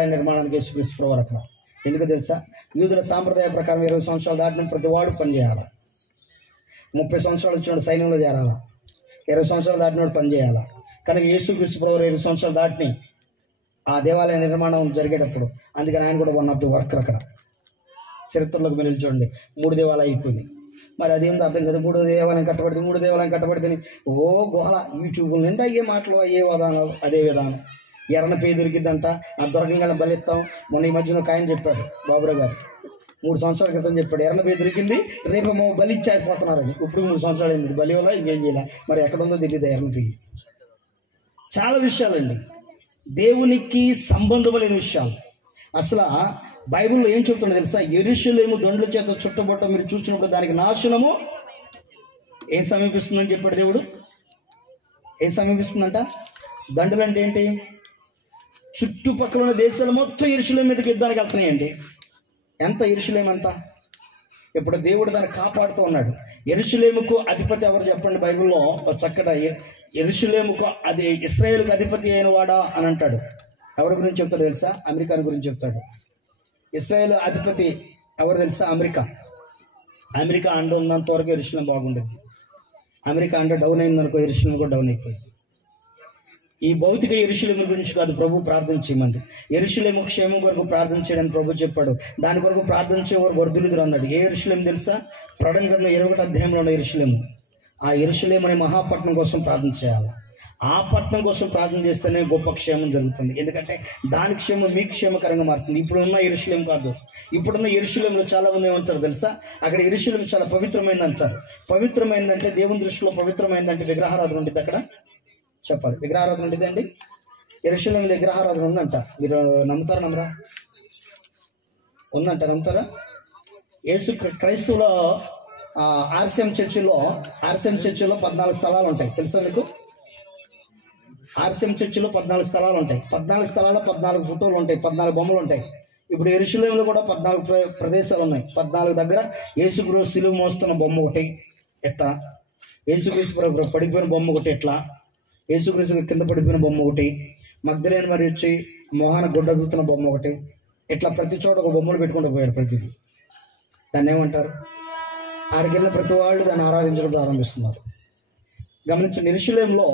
నిర్మాణానికి యేసుక్రీస్తు ప్రభువు అక్కడ. ఎందుకు తెలుసా? యూదుల సాంప్రదాయ ప్రకారం 20 సంవత్సరాలు దాటిన ప్రతి వాడు పని చేయాలా. 30 సంవత్సరాలు వచ్చినోడు సైన్యంలో చేరాలా. 20 సంవత్సరాలు దాటినోడు పని చేయాలా. కనుక యేసుక్రీస్తు ప్రభువు 20 సంవత్సరాలు దాటిని ఆ దేవాలయ నిర్మాణం జరిగేటప్పుడు, అందుకని ఆయన కూడా వన్ ఆఫ్ ది వర్కర్ అక్కడ. చరిత్రలోకి మీరు చూడండి, 3 దేవాలయం అయిపోయింది. మరి అదేందో అర్థం కదా, 3వ దేవాలయం కట్టబడింది, 3వ దేవాలయం కట్టబడితే ఓ గోహల యూట్యూబ్ నిండా అయ్యే మాటలు, అయ్యే విధానాలు, అదే విధానం. ఎర్రన పేరు దొరికిద్దంట, ఆ దొరకంగా బలిస్తాం. మొన్న ఈ మధ్యన ఒక ఆయన చెప్పాడు, బాబురావు గారు 3 సంవత్సరాల క్రితం చెప్పాడు, ఎర్రన పేరు దొరికింది, రేపు బలి ఇచ్చేసిపోతున్నారని. ఇప్పుడు 3 సంవత్సరాలు అయింది, బలి వల్ల ఇంకేం చేయాలి, మరి ఎక్కడుందో తెలియదు ఎర్రన పేరు. చాలా విషయాలండి, దేవునికి సంబంధం లేని విషయాలు. అసలు బైబిల్లో ఏం చెప్తుందో తెలుసా? యెరూషలేము దండుల చేత చుట్టబట్ట మీరు చూసినప్పుడు దానికి నాశనము ఏం సమీపిస్తుందని చెప్పాడు దేవుడు. ఏం సమీపిస్తుందంట? దండులు అంటే ఏంటి? చుట్టుపక్కల ఉన్న దేశాలు మొత్తం యెరూషలేము మీదకి యుద్ధానికి వెళ్తున్నాయండి. ఎంత యెరూషలేము అంతా? ఇప్పుడు దేవుడు దాన్ని కాపాడుతూ ఉన్నాడు. యెరూషలేముకు అధిపతి ఎవరు చెప్పండి? బైబిల్లో చక్కట యెరూషలేముకు అది ఇశ్రాయేలుకు అధిపతి అయిన వాడా అని అంటాడు. ఎవరి గురించి చెప్తాడు తెలుసా? అమెరికా గురించి చెప్తాడు. ఇశ్రాయేల్ అధిపతి ఎవరు తెలుసా? అమెరికా. అమెరికా అండ ఉన్నంత వరకు యెరూషలేము బాగుండేది. అమెరికా అండ డౌన్ అయిందనుకో, యెరూషలేము కూడా డౌన్ అయిపోయింది. ఈ భౌతిక యెరూషలేము గురించి కాదు ప్రభు ప్రార్థన చేయమంది. యెరూషలేము క్షేమం కొరకు ప్రార్థన చేయడానికి ప్రభు చెప్పాడు. దాని కొరకు ప్రార్థన చేయవారు వర్ధులుదురు అన్నాడు. ఏ యెరూషలేము తెలుసా? ప్రకటన గ్రంథం 21వ అధ్యాయంలో ఉన్న యెరూషలేము. ఆ యెరూషలేము అనే మహాపట్నం కోసం ప్రార్థన చేయాలి. ఆ పట్టణం కోసం ప్రార్థన చేస్తేనే గొప్ప క్షేమం జరుగుతుంది. ఎందుకంటే దాని క్షేమం మీ క్షేమకరంగా మారుతుంది. ఇప్పుడున్న యెరూషలేము కాదు. ఇప్పుడున్న యెరూషలేములో చాలా మంది ఏమంటారు తెలుసా? అక్కడ యెరూషలేము చాలా పవిత్రమైంది అంటారు. పవిత్రమైందంటే, దేవుని దృష్టిలో పవిత్రమైందంటే విగ్రహారాధన ఉంటుంది. అక్కడ చెప్పాలి, విగ్రహారాధన ఉంటుంది అండి. యెరూషలేములో విగ్రహారాధన ఉందంట. మీరు నమ్ముతారా నమ్మరా? ఉందంట, నమ్ముతారా? యేసు క్రైస్తవుల ఆర్సిఎం చర్చిలో 14 స్థలాలు ఉంటాయి. తెలుసా మీకు? ఆర్సిఎం చర్చిలో 14 స్థలాలు ఉంటాయి. 14 స్థలాల్లో 14 ఫోటోలు ఉంటాయి, 14 బొమ్మలు ఉంటాయి. ఇప్పుడు యెరూషలేములో కూడా 14 ప్రదేశాలు ఉన్నాయి. 14 దగ్గర యేసుక్రీస్తు సిలువ మోస్తున్న బొమ్మ ఒకటి ఎట్లా, యేసుక్రీస్తు పడిపోయిన బొమ్మ ఒకటి ఎట్లా, యేసుక్రీస్తు కింద పడిపోయిన బొమ్మ ఒకటి, మగ్దలేని మరి వచ్చి మోహన గుడ్డదుతున్న బొమ్మ ఒకటి, ఇట్లా ప్రతి చోట ఒక బొమ్మలు పెట్టుకుంటూ పోయారు. ప్రతిదీ దాన్ని ఏమంటారు? ఆడికి వెళ్ళిన ప్రతి వాళ్ళు దాన్ని ఆరాధించడం ప్రారంభిస్తున్నారు. గమనించిన యెరూషలేములో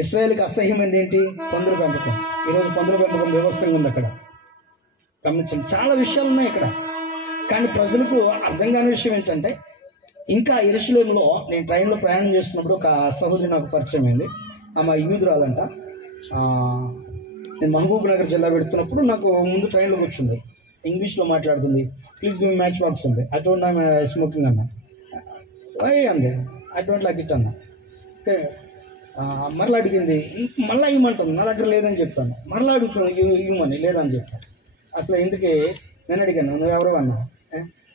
ఇశ్రాయేలుకి అసహ్యమైంది ఏంటి? పందుల పెంపకం. ఈరోజు పందుల పెంపకం వ్యవస్థగా ఉంది అక్కడ. గమనించండి, చాలా విషయాలు ఉన్నాయి ఇక్కడ. కానీ ప్రజలకు అర్థం కాని విషయం ఏంటంటే, ఇంకా యెరూషలేములో నేను ట్రైన్లో ప్రయాణం చేస్తున్నప్పుడు ఒక సహోదరి నాకు పరిచయం అయింది. ఆమె యూదురాలంట. నేను మహబూబ్ నగర్ జిల్లా పెడుతున్నప్పుడు నాకు ముందు ట్రైన్లో కూర్చుంది. ఇంగ్లీష్లో మాట్లాడుతుంది. Please give me match box అంది. ఐ డోంట్ నో స్మోకింగ్ అన్న. వై అంది. ఐ డోంట్ లైక్ ఇట్ అన్న. ఓకే, మరలా అడిగింది. మళ్ళీ ఇవ్వమంటాను, నా దగ్గర లేదని చెప్తాను. మరలా అడుగుతున్నాను, ఇవ్వమని. లేదని చెప్తాను. అసలు ఎందుకే నేను అడిగాను, నువ్వు ఎవరు అన్నా?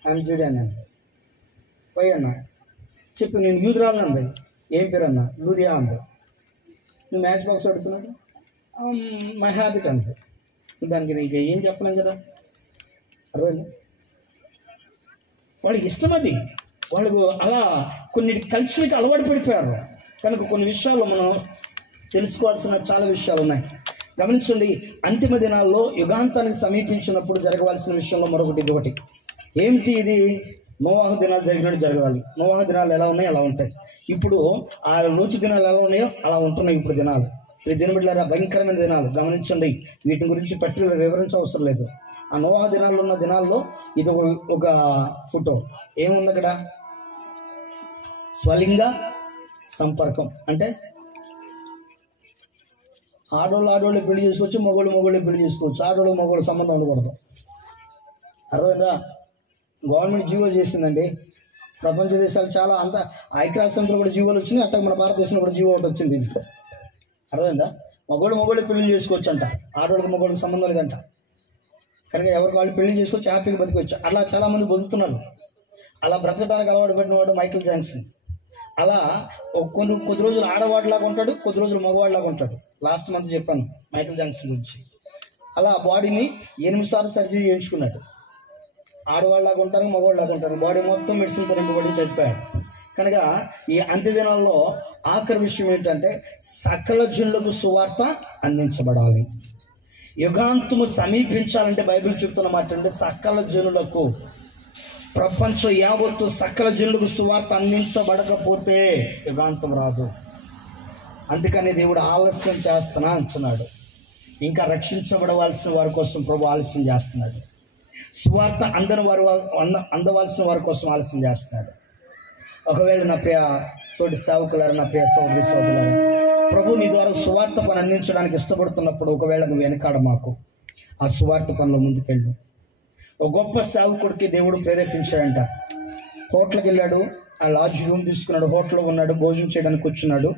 ఆమె చూడే అన్నాను. వై అన్నా చెప్పు, నేను యూదురాలని అంది. ఏం పేరు అన్నా? లూదియా అంది. నువ్వు మ్యాచ్ బాక్స్ అడుగుతున్నాడు, మై హ్యాబిట్ అంతే. దానికి నీకు ఏం చెప్పలేం కదా. అర్థమైంది? వాళ్ళకి ఇష్టం అది. వాళ్ళకు అలా కొన్ని కల్చర్కి అలవాటు పడిపోయారు. కనుక కొన్ని విషయాల్లో మనం తెలుసుకోవాల్సిన చాలా విషయాలు ఉన్నాయి. గమనించండి, అంతిమ దినాల్లో యుగాంతానికి సమీపించినప్పుడు జరగవలసిన విషయంలో మరొకటి ఇదొకటి. ఏమిటి ఇది? నోవాహు దినాలు జరిగినట్టు జరగాలి. నోవాహు దినాలు ఎలా ఉన్నాయి అలా ఉంటాయి. ఇప్పుడు ఆ లోతు దినాలు ఎలా ఉన్నాయో అలా ఉంటున్నాయి ఇప్పుడు దినాలు. ఈ దినబిడ్డలారా భయంకరమైన దినాలు. గమనించండి, వీటి గురించి పర్టికులర్ వివరించవసరం లేదు. ఆ నోవాహు దినాల్లో ఉన్న దినాల్లో ఇది ఒక ఫోటో. ఏముంది అక్కడ? స్వలింగ సంపర్కం. అంటే ఆడోళ్ళు పెళ్లి చేసుకోవచ్చు, మగోళ్ళు పెళ్లి చేసుకోవచ్చు. ఆడోళ్ళు మగోళ్ళు సంబంధం ఉండకూడదు. అర్థమైందా? గవర్నమెంట్ జీవో చేసిందండి. ప్రపంచ దేశాలు చాలా అంతా ఐక్యరాజ్య సమితిలో కూడా జీవోలు వచ్చినాయి. అట్లా మన భారతదేశంలో కూడా జీవో ఒకటి వచ్చింది. దీంట్లో అర్థమైందా? మగోళ్ళు పెళ్లి చేసుకోవచ్చు అంట. ఆడోళ్ళకి మగోళ్ళకి సంబంధం లేదంట. కనుక ఎవరికి వాళ్ళు పెళ్లి చేసుకోవచ్చు, హ్యాపీగా బతికొచ్చు. అలా చాలామంది బతుకుతున్నారు. అలా బ్రతకడానికి అలవాటు పెట్టిన వాడు మైకేల్ జాక్సన్. అలా కొద్ది రోజులు ఆడవాడిలాగా ఉంటాడు, కొద్ది రోజులు మగవాడిలాగా ఉంటాడు. లాస్ట్ మంత్ చెప్పాను మైకేల్ జాక్సన్ గురించి. అలా బాడీని 8 సార్లు సర్జరీ చేయించుకున్నాడు. ఆడవాళ్ళలాగా ఉంటారు, మగవాళ్ళలాగా ఉంటారు. బాడీ మొత్తం మెడిసిన్తో నింపబడి చనిపోయాడు. కనుక ఈ అంత్య దినాల్లో ఆఖరి విషయం ఏంటంటే, సకల జనులకు సువార్త అందించబడాలి. యుగాంతము సమీపించాలంటే బైబిల్ చెప్తున్న మాట అంటే సకల జనులకు, ప్రపంచం యావత్తు సకల జనులకు సువార్త అందించబడకపోతే యుగాంతం రాదు. అందుకని దేవుడు ఆలస్యం చేస్తున్నా అంటున్నాడు. ఇంకా రక్షించబడవలసిన వారి కోసం ప్రభు ఆలస్యం చేస్తున్నాడు. సువార్త అందవలసిన వారి కోసం ఆలస్యం చేస్తున్నాడు. ఒకవేళ నా ప్రియ తోటి సేవకులారా, నా ప్రియ సోదరి సోదరులారా, ప్రభు నీ ద్వారా సువార్త పని అందించడానికి ఇష్టపడుతున్నప్పుడు ఒకవేళ నువ్వు వెనకాడ మాకు ఆ సువార్త పనిలో ముందుకెళ్ళు. ఒక గొప్ప సేవకుడికి దేవుడు ప్రేరేపించాడంట. హోటల్కి వెళ్ళాడు, ఆ లాడ్జ్ రూమ్ తీసుకున్నాడు, హోటల్లో ఉన్నాడు, భోజనం చేయడానికి కూర్చున్నాడు.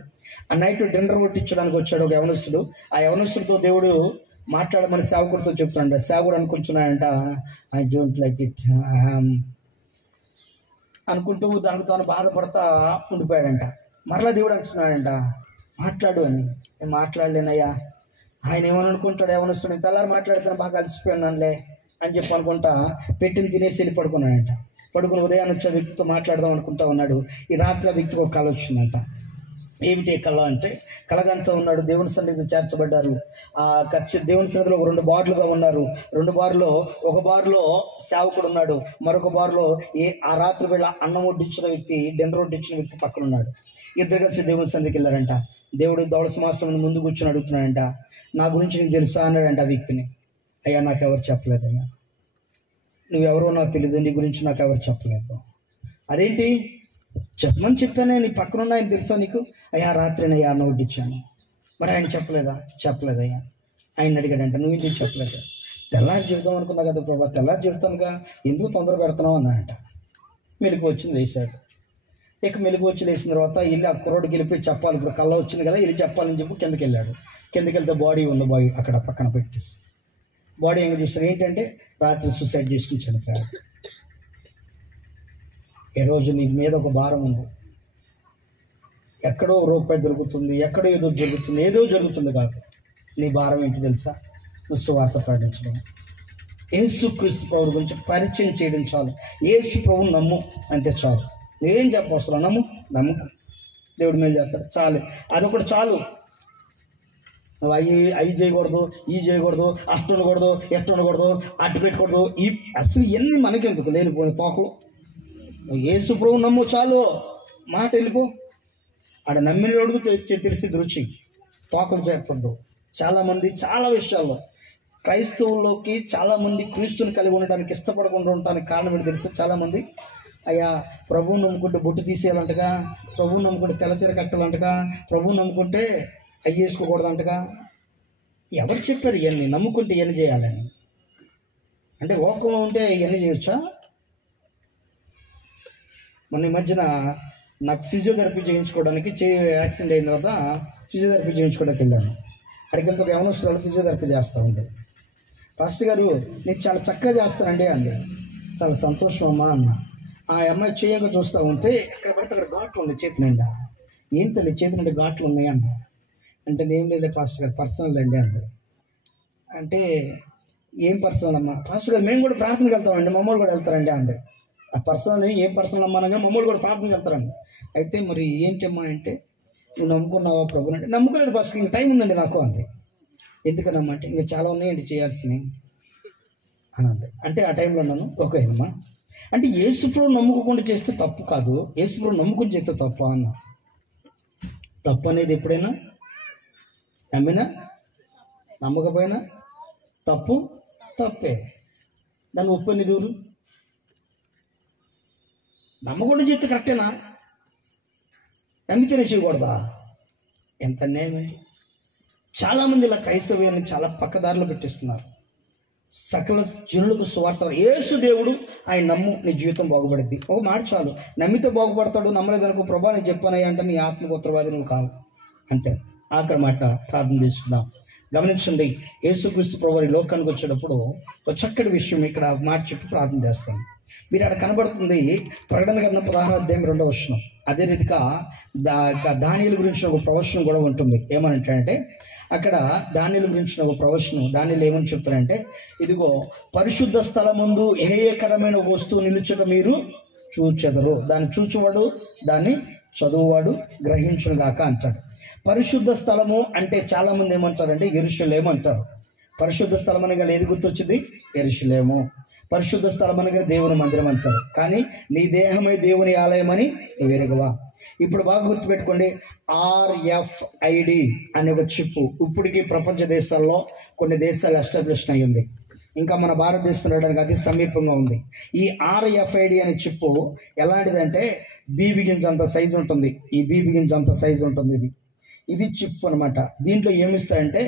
ఆ నైట్ డిన్నర్ కొట్టించడానికి వచ్చాడు ఒక యవనస్తుడు. ఆ యవనస్తుడితో దేవుడు మాట్లాడమని సేవకుడితో చెప్తున్నాడు. సేవకుడు అనుకుంటున్నాడంట, ఐ డోంట్ లైక్ ఇట్ అనుకుంటూ దానికి తాను బాధపడతా ఉండిపోయాడంట. మరలా దేవుడు అంటున్నాడంట, మాట్లాడు అని. నేను మాట్లాడలేనయ్యా. ఆయన ఏమని అనుకుంటాడు, యవనస్తుడు తెల్లారి మాట్లాడితే బాగా అలసిపోయానులే అని చెప్పి అనుకుంటా పెట్టిన తినేసి వెళ్ళి పడుకున్నాడంట. పడుకుని ఉదయాన్ని వచ్చే వ్యక్తితో మాట్లాడదాం అనుకుంటా ఉన్నాడు. ఈ రాత్రి ఆ వ్యక్తికి ఒక కళ వచ్చిందంట. ఏమిటి కళ అంటే, కలగంచ ఉన్నాడు, దేవుని సన్నిధిలో చేర్చబడ్డారు. ఆ దేవుని సన్నిధిలో ఒక 2 బార్లుగా ఉన్నారు. 2 బార్లో ఒక బార్లో సేవకుడు ఉన్నాడు, మరొక బార్లో ఆ రాత్రి వేళ అన్నం వడ్డించిన వ్యక్తి, డిన్నర్ వడ్డించిన వ్యక్తి పక్కన ఉన్నాడు. ఇద్దరు కలిసి దేవుని సన్నిధికి వెళ్ళారంట. దేవుడు దౌడ సింహాసనం ముందు కూర్చొని అడుగుతున్నాడంట, నా గురించి నీకు తెలుసా అన్నాడంట ఆ వ్యక్తిని. అయ్యా నాకెవరు చెప్పలేదయ్యా, నువ్వెవరో నాకు తెలియదు, నీ గురించి నాకు ఎవరు చెప్పలేదు. అదేంటి చెప్పమని చెప్పానే, నీ పక్కన ఉన్న ఆయన తెలుసా నీకు? అయ్యా రాత్రినయ్యా అన్న వడ్డించాను. మరి ఆయన చెప్పలేదయ్యా. ఆయన అడిగాడంట, నువ్వు ఎందుకు చెప్పలేదు? తెల్లారి చెబుతాం అనుకున్నా కదా ప్రభా, తెల్లారి చెబుతానుగా, ఎందుకు తొందర పెడుతున్నావు అన్నాడంట. మెలకు వచ్చింది లేచాడు. ఇక మెలకు వచ్చి లేచిన తర్వాత వెళ్ళి ఆ కుర్రోడికి వెళ్ళిపోయి చెప్పాలి, ఇప్పుడు కళ్ళ వచ్చింది కదా, వెళ్ళి చెప్పాలని చెప్పి కిందకి వెళ్ళాడు. కిందకి వెళ్తే బాడీ ఉంది, బాడీ అక్కడ పక్కన పెట్టేసి బాడీ ఏమి చూస్తారు ఏంటంటే రాత్రి సూసైడ్ చేసుకుని చనిపోయారు. ఈరోజు నీ మీద ఒక భారం ఉంది. ఎక్కడో రూపాయి దొరుకుతుంది, ఎక్కడో ఏదో జరుగుతుంది కాదు. నీ భారం ఏంటి తెలుసా? నువ్వు సువార్త ప్రకటించడం, యేసుక్రీస్తు ప్రభు గురించి పరిచయం చేయడం చాలు. యేసు ప్రభువు నమ్ము అంతే చాలు. నువ్వేం చెప్పవసరం, నమ్ము, దేవుడి మీద చేస్తాడు చాలు. అదొకటి చాలు. నువ్వు అవి చేయకూడదు, ఈ చేయకూడదు, అట్టు ఉండకూడదు, ఎట్టు ఉండకూడదు, అట్టు పెట్టకూడదు, అసలు ఇవన్నీ మనకెందుకు లేనిపోయిన తోకలు. యేసు ప్రభు నమ్ము చాలు, మాట వెళ్ళిపో. ఆడ నమ్మినోడుకు తెలిసి రుచి, తోకలు చెప్పొద్దు. చాలామంది చాలా విషయాల్లో క్రైస్తవుల్లోకి చాలామంది క్రీస్తుని కలిగి ఉండడానికి ఇష్టపడకుండా ఉండడానికి కారణం ఏంటి తెలుసు? చాలామంది అయ్యా ప్రభువు నమ్ముకుంటే బొట్టు తీసేయాలంటగా, ప్రభువు నమ్ముకుంటే తెల్లచీర కట్టాలంటగా, ప్రభువు నమ్ముకుంటే అవి వేసుకోకూడదంటగా. ఎవరు చెప్పారు ఇవన్నీ? నమ్ముకుంటే ఇవన్నీ చేయాలని అంటే లోకంలో ఉంటే ఇవన్నీ చేయొచ్చా? మొన్న ఈ మధ్యన నాకు ఫిజియోథెరపీ చేయించుకోవడానికి యాక్సిడెంట్ అయిన తర్వాత ఫిజియోథెరపీ చేయించుకోవడానికి వెళ్ళాను. అక్కడికి వెళ్తే ఒక యవనస్తురాలు ఫిజియోథెరపీ చేస్తూ ఉంది. పాస్టర్ గారు నేను చాలా చక్కగా చేస్తానండి అంది. చాలా సంతోషం అమ్మా అన్న. ఆ అమ్మాయి చేయగా చూస్తూ ఉంటే ఎక్కడ పడితే అక్కడ ఘాట్లు ఉన్నాయి చేతి నిండా. ఏం తెలియదు చేతి నిండా ఘాట్లు ఉన్నాయి అన్న. అంటే నేను లేదు పాస్టర్ గారు, పర్సనల్ అండి అంది. అంటే ఏం పర్సనల్ అమ్మా? పాస్టర్ గారు మేము కూడా ప్రార్థనకి వెళ్తామండి, మమ్మల్ని కూడా వెళ్తారండి అంది. ఆ పర్సనల్ ఏం పర్సనల్ అమ్మా అనగా మమ్మల్ని కూడా ప్రార్థనకి వెళ్తారండి. అయితే మరి ఏంటమ్మా అంటే, నువ్వు నమ్ముకున్నావా ప్రభుని అంటే, నమ్ముకోలేదు పాస్టర్, ఇంక టైం ఉందండి నాకు అంది. ఎందుకనమ్మా అంటే, ఇంకా చాలా ఉన్నాయండి చేయాల్సినవి అని అంది. అంటే ఆ టైంలో అన్నాను ఓకేనమ్మా. అంటే యేసుప్రభు నమ్ముకోకుండా చేస్తే తప్పు కాదు, యేసుప్రభు నమ్ముకుని చేస్తే తప్పు అన్న. తప్పు అనేది ఎప్పుడైనా నమ్మినా నమ్మకపోయినా తప్పే. దాన్ని ఒప్పని దూరు నమ్మకుండా చేస్తే కరెక్టేనా? నమ్మితేనే చేయకూడదా? ఎంత అన్యాయమండి. చాలామంది ఇలా క్రైస్తవ్యాన్ని చాలా పక్కదారిలో పెట్టిస్తున్నారు. సకల జనులకు సువార్త యేసు దేవుడు, ఆయన నమ్ము, నీ జీవితం బాగుపడుద్ది. ఒక మాట చాలు, నమ్మితే బాగుపడతాడు, నమ్మలేదనుకో ప్రభా నేను చెప్పానయ్యా అంటే నీ ఆత్మగోత్రవాది నువ్వు కావు అంతే. ఆఖరి మాట ప్రార్థన చేసుకుందాం. గమనించండి, యేసుక్రీస్తు ప్రభువు లోకానికి వచ్చేటప్పుడు ఒక చక్కటి విషయం ఇక్కడ మాట చెప్పి ప్రార్థన చేస్తాం. మీరు అక్కడ కనబడుతుంది ప్రకటన గ్రంథం 16వ అధ్యాయం 2వ వచనం. అదే రీతిగా దానియేలు గురించిన ఒక ప్రవచనం కూడా ఉంటుంది. ఏమనంటే అక్కడ దానియేలు గురించిన ఒక ప్రవచనం, దానియేలు ఏమని చెప్తారంటే, ఇదిగో పరిశుద్ధ స్థలమందు ఏకరమైన వస్తువు నిలుచుట మీరు చూచెదరు, దాన్ని చూచువాడు దాన్ని చదువువాడు గ్రహించును గాక అంటాడు. పరిశుద్ధ స్థలము అంటే చాలామంది ఏమంటారంటే యెరూషలేము అంటారు. పరిశుద్ధ స్థలం అనగా ఏది గుర్తొచ్చింది? యెరూషలేము. పరిశుద్ధ స్థలం అనగా దేవుని మందిరం అంటారు. కానీ నీ దేహమే దేవుని ఆలయం అని ఎరుగవా? ఇప్పుడు బాగా గుర్తుపెట్టుకోండి, RFID అనే ఒక చిప్పు ఇప్పటికీ ప్రపంచ దేశాల్లో కొన్ని దేశాలు ఎస్టాబ్లిష్ అయ్యింది. ఇంకా మన భారతదేశం రావడానికి అతి సమీపంగా ఉంది. ఈ RFID అనే చిప్పు ఎలాంటిదంటే బీబీ గింజ అంత సైజు ఉంటుంది. ఈ బీబీ గింజ అంత సైజు ఉంటుంది. ఇది చిప్ అనమాట. దీంట్లో ఏమిస్తాయంటే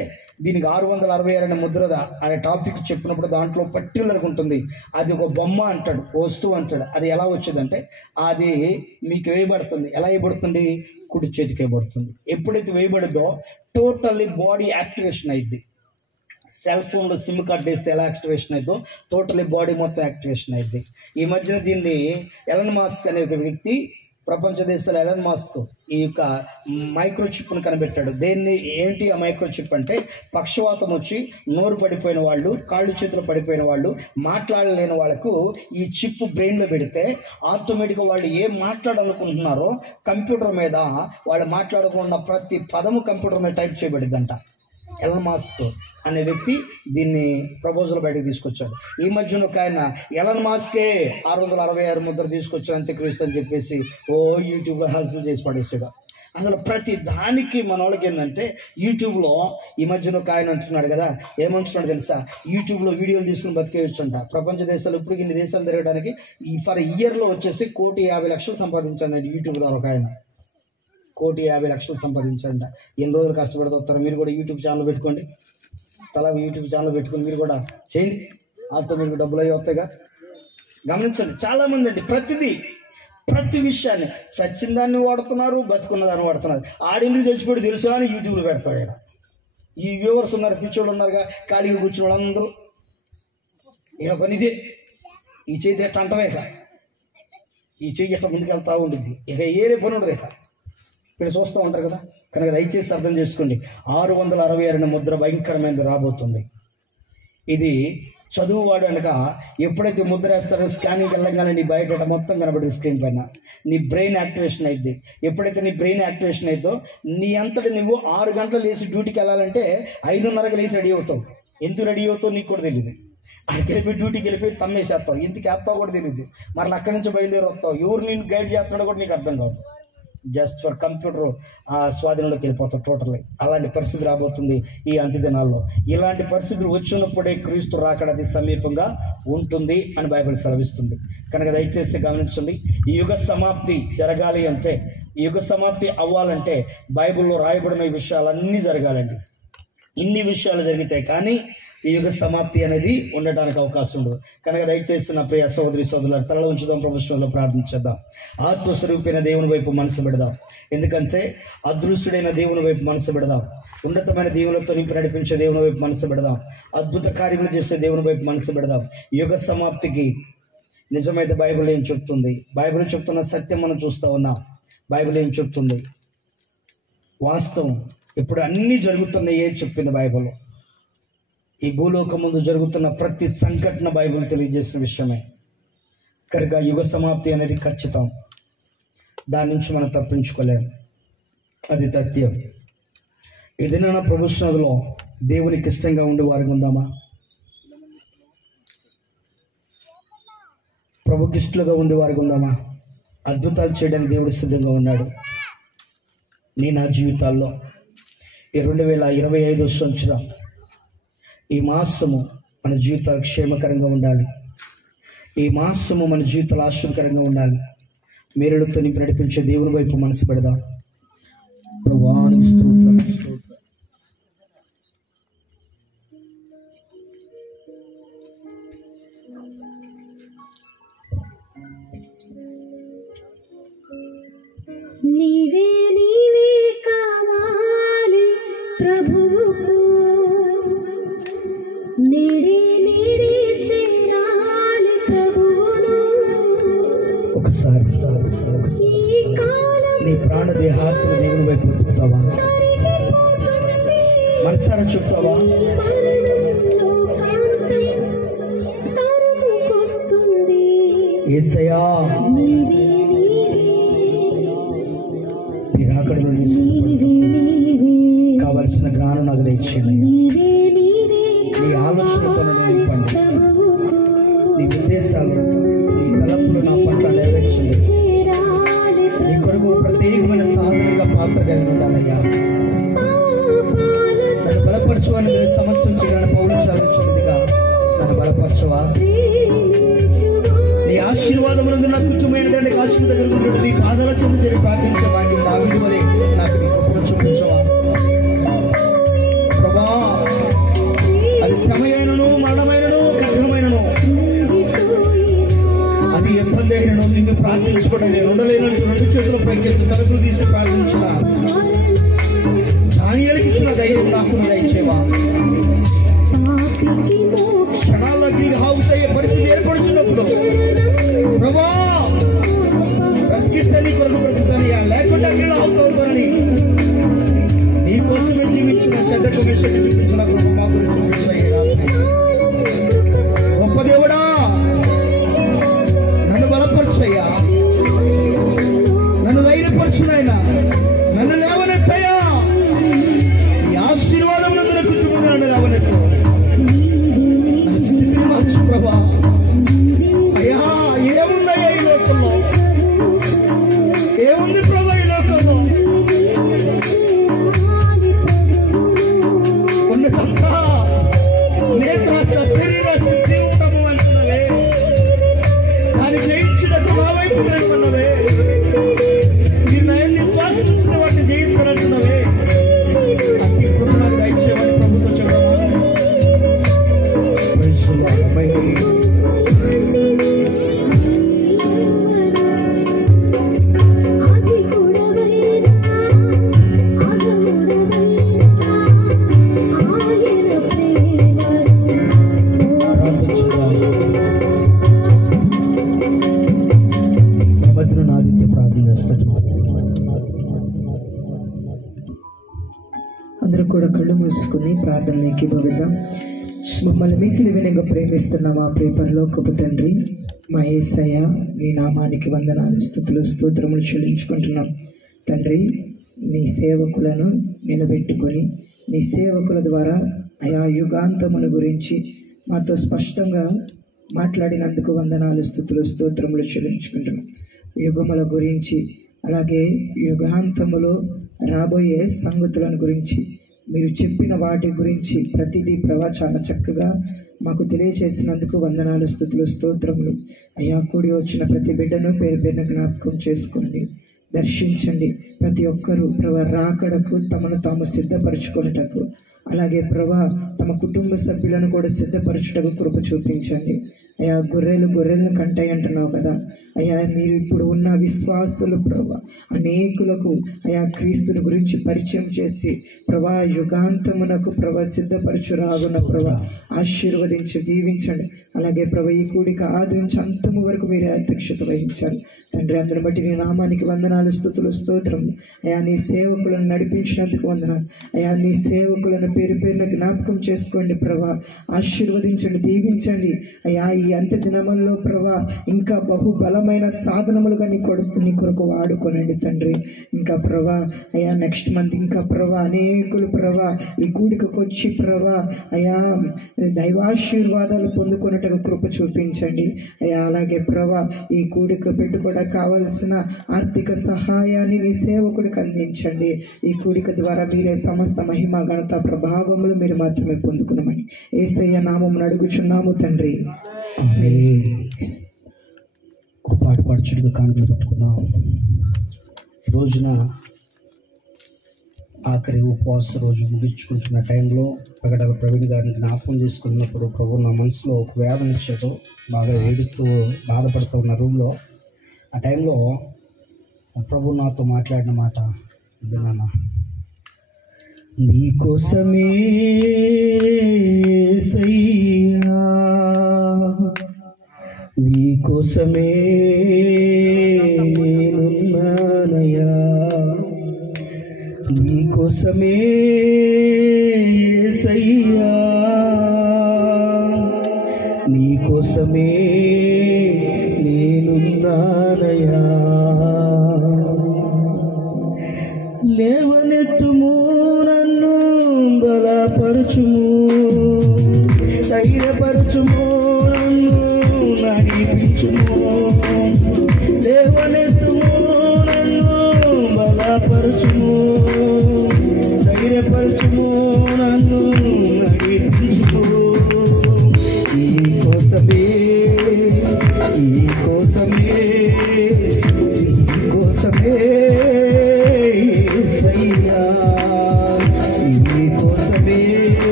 దీనికి 666 అనే ముద్ర అనే టాపిక్ చెప్పినప్పుడు దాంట్లో పర్టికులర్గా ఉంటుంది. అది ఒక బొమ్మ అంటాడు, వస్తువు అంటాడు. అది ఎలా వచ్చేదంటే అది మీకు వేయబడుతుంది. ఎలా వేయబడుతుంది? కుడి చేతికి వేయబడుతుంది. ఎప్పుడైతే వేయబడుతుందో టోటల్లీ బాడీ యాక్టివేషన్ అయింది. సెల్ ఫోన్లో సిమ్ కార్డ్ వేస్తే ఎలా యాక్టివేషన్ అవుతుందో టోటల్లీ బాడీ మొత్తం యాక్టివేషన్ అయింది. ఈ మధ్యన దీన్ని ఎలన్ మస్క్ అనే ఒక వ్యక్తి, ప్రపంచ దేశాల ఎలన్ మస్క్ ఈ యొక్క మైక్రోచిప్ను కనిపెట్టాడు. ఏంటి ఆ మైక్రోచిప్ అంటే పక్షవాతం వచ్చి నోరు పడిపోయిన వాళ్ళు, కాళ్ళు చేతులు పడిపోయిన వాళ్ళు, మాట్లాడలేని వాళ్ళకు ఈ చిప్ బ్రెయిన్లో పెడితే ఆటోమేటిక్గా వాళ్ళు ఏం మాట్లాడాలనుకుంటున్నారో కంప్యూటర్ మీద వాళ్ళు మాట్లాడుకున్న ప్రతి పదము కంప్యూటర్ మీద టైప్ చేయబడిద్దంట. ఎలన్ మస్క్ అనే వ్యక్తి దీన్ని ప్రపోజల్ బయటకు తీసుకొచ్చాడు. ఈ మధ్యన ఒక ఆయన ఎలన్ మస్కే 666 ముద్ర తీసుకొచ్చాడు అంత్యక్రీస్తు అని చెప్పేసి యూట్యూబ్లో హల్సల్ చేసి పడేసాడు. అసలు ప్రతి దానికి మన వాళ్ళకి ఏంటంటే యూట్యూబ్లో ఈ మధ్యన ఒక ఆయన అంటున్నాడు కదా, ఏమంటున్నాడు తెలుసా? యూట్యూబ్లో వీడియోలు తీసుకుని బతికేయచ్చు అంట. ప్రపంచ దేశాలు ఇప్పుడు ఇన్ని దేశాలు తిరగడానికి ఫర్ ఇయర్లో వచ్చేసి 1,50,00,000 సంపాదించాడు యూట్యూబ్ ద్వారా. ఒక ఆయన 1,50,00,000 సంపాదించంట. ఎన్ని రోజులు కష్టపడితే వస్తారు? మీరు కూడా యూట్యూబ్ ఛానల్ పెట్టుకోండి, తలా యూట్యూబ్ ఛానల్ పెట్టుకుని మీరు కూడా చేయండి, ఆటోమేటిక్ డబ్బులు అవి వస్తాయిగా. గమనించండి, చాలామంది అండి ప్రతి విషయాన్ని చచ్చిన దాన్ని వాడుతున్నారు, బతుకున్న దాన్ని వాడుతున్నారు. ఆడింది చచ్చిపోయి తెలుసా అని యూట్యూబ్లో పెడతాడు. ఇక్కడ ఈ వ్యూవర్స్ ఉన్నారు, పిచ్చోళ్ళు ఉన్నారుగా, ఖాళీగా కూర్చున్న వాళ్ళందరూ ఇలా పనిదే. ఈ చేతి ఎట్లా అంటమే, ఈ చెయ్యి ఎట్లా ముందుకు వెళ్తూ ఉంటుంది, ఇక ఏరే పని ఉండదు. ఇక ఇక్కడ చూస్తూ ఉంటారు కదా. కనుక దయచేసి అర్థం చేసుకోండి, 666 ముద్ర భయంకరమైనది రాబోతుంది. ఇది చదువువాడు అనగా ఎప్పుడైతే ముద్ర వేస్తారో స్కానింగ్ వెళ్ళగానే నీ బయోడేటా మొత్తం కనబడుతుంది స్క్రీన్ పైన. నీ బ్రెయిన్ యాక్టివేషన్ అయింది. ఎప్పుడైతే నీ బ్రెయిన్ యాక్టివేషన్ అవుతుందో నీ అంతటి నువ్వు 6 గంటలు లేచి డ్యూటీకి వెళ్ళాలంటే 5:30కి లేచి రెడీ అవుతావు. ఎందుకు రెడీ అవుతావు నీకు కూడా తెలియదు. అక్కడికి వెళ్ళిపోయి డ్యూటీకి వెళ్ళిపోయి తమ్మేసేస్తావు. ఎందుకు వేస్తావు కూడా తెలియదు. మరి అక్కడి నుంచి బయలుదేరి వస్తావు. ఎవరు నేను గైడ్ చేస్తున్నాడో కూడా నీకు అర్థం కాదు. జస్ట్ ఫర్ కంప్యూటర్ స్వాధీనంలోకి వెళ్ళిపోతాం టోటల్లీ. అలాంటి పరిస్థితి రాబోతుంది ఈ అంత్యదినాల్లో. ఇలాంటి పరిస్థితులు వచ్చినప్పుడే క్రీస్తు రాకడ అతి సమీపంగా ఉంటుంది అని బైబిల్ సెలవిస్తుంది. కనుక దయచేసి గమనించండి, ఈ యుగ సమాప్తి జరగాలి అంటే, ఈ యుగ సమాప్తి అవ్వాలంటే బైబిల్లో రాయబడిన విషయాలన్నీ జరగాలండి. ఇన్ని విషయాలు జరిగితే కానీ ఈ యుగ సమాప్తి అనేది ఉండడానికి అవకాశం ఉండదు. కనుక దయచేసి నా ప్రియ సోదరి సోదరులు తల ఉంచుదాం, ప్రభుత్వంలో ప్రార్థించేద్దాం. ఆత్మస్వరూపైన దేవుని వైపు మనసు పెడదాం. ఎందుకంటే అదృశ్యుడైన దేవుని వైపు మనసు పెడదాం. ఉన్నతమైన దేవులతో నింపి నడిపించే దేవుని వైపు మనసు పెడదాం. అద్భుత కార్యములు చేసే దేవుని వైపు మనసు పెడదాం. యుగ సమాప్తికి నిజమైతే బైబిల్ ఏం చెప్తుంది? బైబిల్ చెప్తున్న సత్యం మనం చూస్తూ ఉన్నాం. బైబిల్ ఏం చెప్తుంది? వాస్తవం ఇప్పుడు అన్నీ జరుగుతున్నాయి ఏం చెప్పింది బైబిల్. ఈ భూలోకం ముందు జరుగుతున్న ప్రతి సంఘటన బైబిల్ తెలియజేసిన విషయమే. కనుక యుగ సమాప్తి అనేది ఖచ్చితం. దాని నుంచి మనం తప్పించుకోలేము, అది తథ్యం. ఏదైనా ప్రభుత్వంలో దేవునికి ఇష్టంగా ఉండే వారికి ఉందామా? ప్రభుకి ఇష్టలుగా ఉండే వారికి ఉందామా? అద్భుతాలు చేయడానికి దేవుడు సిద్ధంగా ఉన్నాడు. నా జీవితాల్లో ఈ 2025 సంవత్సరం ఈ మాసము మన జీవితాలు క్షేమకరంగా ఉండాలి. ఈ మాసము మన జీవితాలు ఆశ్చర్యకరంగా ఉండాలి. మేలులతో నింపి నడిపించే దేవుని వైపు మనసు పెడదాం. ప్రభువానికి స్తోత్రం, స్తోత్రం. నీవే నీవే కావాలి ప్రభువుకు, నీడే నీడే చేరాలి ప్రభువును. ఒకసారి నీ ప్రాణ దేహాత్మ దేవుని వైపు వెతుకుతావా? మనసారా చెప్తావా? యేసయ్యా కావలసిన జ్ఞానం నాకు దయచేయండి. నీ ప్రేమించవా? నీ ఆశీర్వాదమునందు నా కుటుంబమైనటువంటి కాశ్మీర్ దగ్గర ఉన్నటువంటి నీ పాదాల చెంత జరిగి ప్రార్థించే భాగ్యం దావీదు వలె నాకు నీ కృపను చూపించవా ప్రభా? అది శ్రమయైనను, మరణమైనను, కఠినమైనను, అది ఇబ్బంది అయినను నిన్ను ప్రార్థించుకోవడం నేను ఉండలేనట్టు 2 చేతులు పైకెత్తు తలుపులు తీసి ప్రార్థించిన దానియేలుకి ఇచ్చిన ధైర్యం నాకు దయచేవా? క్షణాల్లో అగ్నికి ఆవుతయ్యే పరిస్థితి ఏర్పడుతున్నప్పుడు ప్రభా బ్రతికిస్తే నీ కొరకు బ్రతుకుతాను, లేకుండా అగ్నిలో ఆవుతావుతానని నీ కోసమే జీవించిన శడ్డకు మిషన్ని చూపించిన కృప మా గురించి చూపించాయి. గొప్ప దేవుడా, నన్ను బలపరచయ్యా, నన్ను ధైర్యపరచునైనా, నన్ను లేవనెత్తయ్యా. ఈ ఆశీర్వాదం నా కుటుంబం నన్ను లేవనెత్తు, నా స్థితిని మార్చు ప్రభా. అయ్యా, ఏముందయ్యా ఈ లోకంలో? ఏముంది ప్రభా ఈ లోకంలో? ఉన్నతంతా నేత్రాస శరీరాస జీవితము అంటున్నవే, దాన్ని జయించినట్టు మా వైపు తిరగమన్నవే, మీరు నయాన్ని శ్వాసించిన వాటిని జయిస్తారంటున్నవే. అతి కృప నాకు దయచేయమని ప్రభుత్వం చెప్పమా. అందరూ కూడా కళ్ళు మూసుకుని ప్రార్థనలు ఏకీభవిద్దాం. మమ్మల్ని మిక్కిలి వినంగా ప్రేమిస్తున్న మా ప్రియ పరలోకపు తండ్రి, మా యేసయ్య, నీ నామానికి వందనాలు, స్తుతులు, స్తోత్రములు చెల్లించుకుంటున్నాం తండ్రి. నీ సేవకులను నిలబెట్టుకొని నీ సేవకుల ద్వారా ఆయా యుగాంతమును గురించి మాతో స్పష్టంగా మాట్లాడినందుకు వందనాలు, స్తుతులు, స్తోత్రములు చెల్లించుకుంటున్నాం. యుగముల గురించి, అలాగే యుగాంతములో రాబోయే సంగతులను గురించి మీరు చెప్పిన వాటి గురించి ప్రతిదీ ప్రభా చాలా చక్కగా మాకు తెలియచేసినందుకు వందనాలు, స్తుతులు, స్తోత్రములు. అయ్యా, కూడి వచ్చిన ప్రతి బిడ్డను పేరు పేరున జ్ఞాపకం చేసుకోండి, దర్శించండి. ప్రతి ఒక్కరూ ప్రభా రాకడకు తమను తాము సిద్ధపరచుకొనుటకు, అలాగే ప్రభా తమ కుటుంబ సభ్యులను కూడా సిద్ధపరచుటకు కృప చూపించండి. అయ్యా, గొర్రెలను కంటాయి అంటున్నావు కదా అయ్యా, మీరు ఇప్పుడు ఉన్న విశ్వాసులు ప్రభా అనేకులకు అయా క్రీస్తుని గురించి పరిచయం చేసి ప్రభా యుగాంతమునకు ప్రభా సిద్ధపరచు రాగున్న ప్రభా ఆశీర్వదించి దీవించండి. అలాగే ప్రభా ఈ కూడిక ఆది నుంచి అంతము వరకు మీరే అధ్యక్షత వహించాలి తండ్రి. అందుని బట్టి నీ నామానికి వందనాలు, స్తుతులు, స్తోత్రములు. అయా, నీ సేవకులను నడిపించినందుకు వందనాలు. అయా, నీ సేవకులను పేరు పేరున జ్ఞాపకం చేసుకోండి ప్రభా, ఆశీర్వదించండి, దీవించండి. అయా, ఈ అంత్య దినముల్లో ప్రభా ఇంకా బహుబలమైన సాధనములుగా నీ కొరకు వాడుకోనండి తండ్రి. ఇంకా ప్రభా అయా నెక్స్ట్ మంత్ ఇంకా ప్రభా అనేకులు ప్రభా ఈ కూడికకు వచ్చి ప్రభా అయా దైవాశీర్వాదాలు పొందుకున్నట్టుగా కృప చూపించండి అయా. అలాగే ప్రభా ఈ కూడిక పెట్టుకోవడానికి కావలసిన ఆర్థిక సహాయాన్ని నీ సేవకుడికి అందించండి. ఈ కూడిక ద్వారా మీరే సమస్త మహిమ, ఘనత, ప్రభావములు మీరు మాత్రమే పొందుకున్నామని యేసయ్య నామమున అడుగుచున్నాము తండ్రి. ఒక పాట పాడుచుడిగా కానుకలు పట్టుకుందాం. ఈ రోజున ఆఖరి ఉపవాస రోజు ముగించుకుంటున్న టైంలో పగడల ప్రవీణ్ గారిని జ్ఞాపకం చేసుకున్నప్పుడు ప్రభు నా మనసులో ఒక వేదన ఇచ్చేదో బాగా ఏడుతూ బాధపడుతూ ఉన్న రూమ్లో ఆ టైంలో ప్రభు నాతో మాట్లాడిన మాట ఇది, నాన్న నీకోసమే యేసయ్యా, నీకోసమే నేనున్నానయ్యా, నీకోసమే యేసయ్యా, నీకోసమే నేనున్నానయ్యా. లేవనెత్తుము, నన్ను బలపరచుము, ధైర్యపరచుము, నన్ను నడిపించుము. లేవనెత్తుము, నన్ను బలపరచుము, ధైర్యపరచుము, నన్ను నడిపించుము. నీ కోసం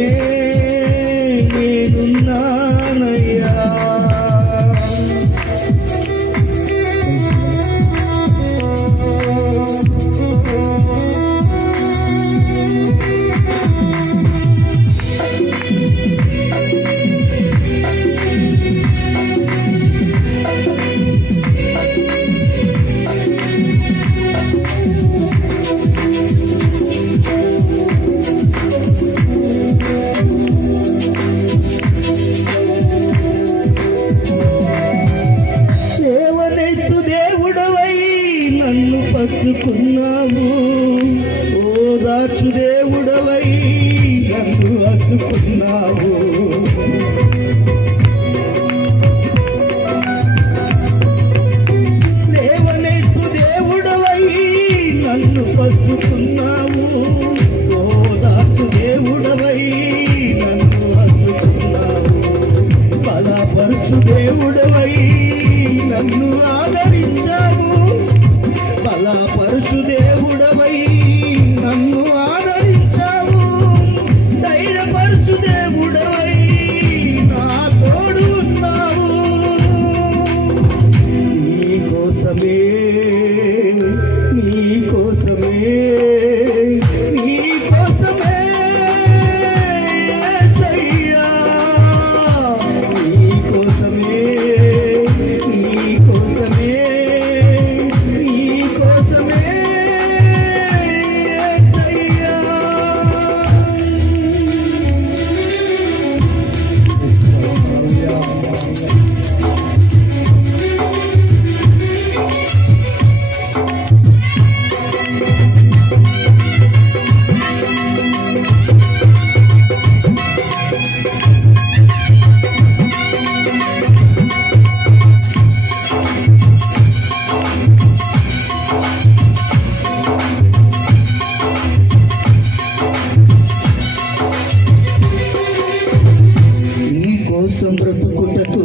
కోసమే నేనున్నానయ్యా. నన్ను పట్టుకున్నావు, ఓదార్చు దేవుడవై నన్ను అడ్డుకున్నావు. లేవనెత్తు దేవుడవై నన్ను పట్టుకున్నావు, ఓదార్చు దేవుడవై నన్ను అడ్డుకున్నావు. బలపరచు దేవుడవై నన్ను ఆదరించావు, బలపరచు దేవుడవై నన్ను ఆదరించావు. ధైర్యపరచు దేవుడవై నా తోడు ఉన్నావు. నీ కోసమే నీ కోసమే నీ కోసమే యేసయ్యా, నీ కోసమే నీ కోసమే నీ కోసమే యేసయ్యా. నీ కోసం బ్రతుకుటకు